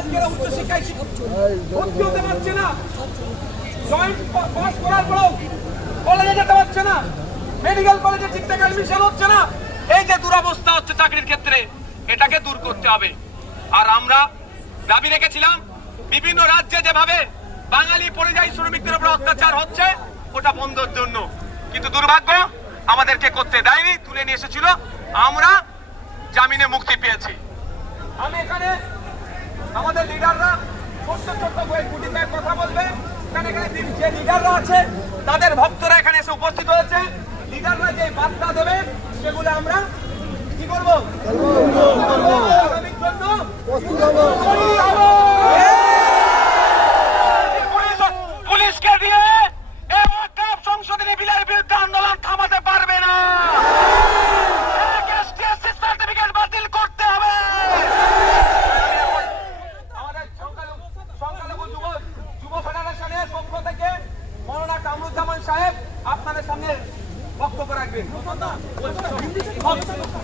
আজকের উচ্চশিক্ষায় ভর্তি হতে পারছে না, জয়েন্ট পাস করার পরেও কলেজে যেতে পারছে না, মেডিকেল কলেজে ঠিকঠাক অ্যাডমিশন হচ্ছে না। এই যে দুরবস্থা হচ্ছে চাকরির ক্ষেত্রে, এটাকে দূর করতে হবে। আর আমরা দাবি রেখেছিলাম বিভিন্ন রাজ্যে যেভাবে বাঙালি পরিযায়ী শ্রমিকদের উপর অত্যাচার হচ্ছে ওটা বন্ধের জন্য, কিন্তু দুর্ভাগ্য আমাদেরকে করতে দেয়নি, তুলে নিয়ে এসেছিল, আমরা জামিনে মুক্তি পেয়েছি। আমি এখানে আমাদের লিডাররা ছোট্ট ছোট্ট গুটিতে কথা বলবে, এখানে যে লিডাররা আছে তাদের ভক্তরা এখানে এসে উপস্থিত হয়েছে। লিডাররা যে বার্তা দেবে সেগুলো আমরা কি করবো, পুলিশকে দিয়ে সংসদীয় বিলের বিরুদ্ধে আন্দোলন থামাতে পারবে না। সার্টিফিকেট বাতিল করতে হবে। আমাদের সংখ্যালঘু যুব ফেডারেশনের পক্ষ থেকে মৌলানা কামরুজ্জামান সাহেব আপনাদের সামনে বক্তব্য রাখবেন।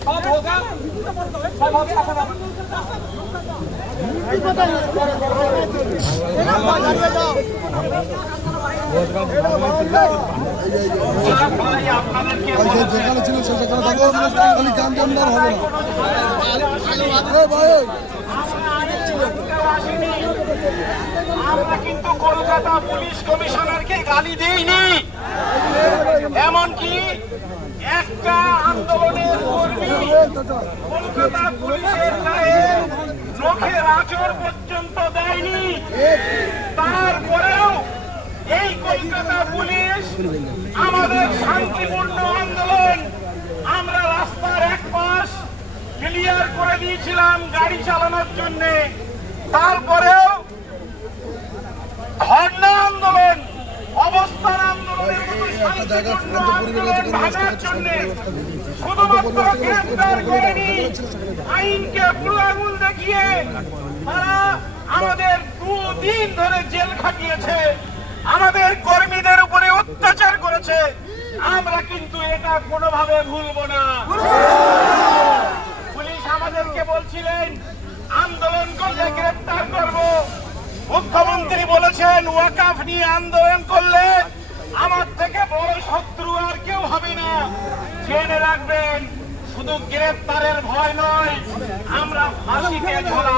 সব হোগা সব হবে এখন যেখানে ছিল সেখানে থাকো, খালি গান গান হবে না। আমরা কিন্তু কলকাতা পুলিশ কমিশনারকে গালি দিইনি, এমনকি একটা আন্দোলনের কর্মী কলকাতা পুলিশের গায়ে নখের আঁচড় পর্যন্ত দেয়নি। তারপরেও এই কলকাতা পুলিশ আমাদের শান্তিপূর্ণ আন্দোলন, আমরা রাস্তার এক পাশ ক্লিয়ার করে দিয়েছিলাম গাড়ি চালানোর জন্য, তারপরেও ধর্ণা আন্দোলন, অবস্থান আন্দোলনের মতো শান্তিপূর্ণ আন্দোলন ভাঙার জন্য শুধুমাত্র গ্রেফতার করেনি, আইনকে বুড়ো আঙুল দেখিয়ে তারা আমাদের 2 দিন ধরে জেল খাটিয়েছে, আমাদের কর্মীদের উপরে অত্যাচার করেছে। আমরা কিন্তু এটা কোনোভাবে ভুলব না। পুলিশ আমাদেরকে বলছিলেন আন্দোলন করলে গ্রেফতার করব, মুখ্যমন্ত্রী বলেছেন ওয়াকাফ নিয়ে আন্দোলন করলে আমার থেকে বড় শত্রু আর কেউ হবে না। জেনে রাখবেন শুধু গ্রেফতারের ভয় নয়, আমরা ফাঁসিতে ঝোলা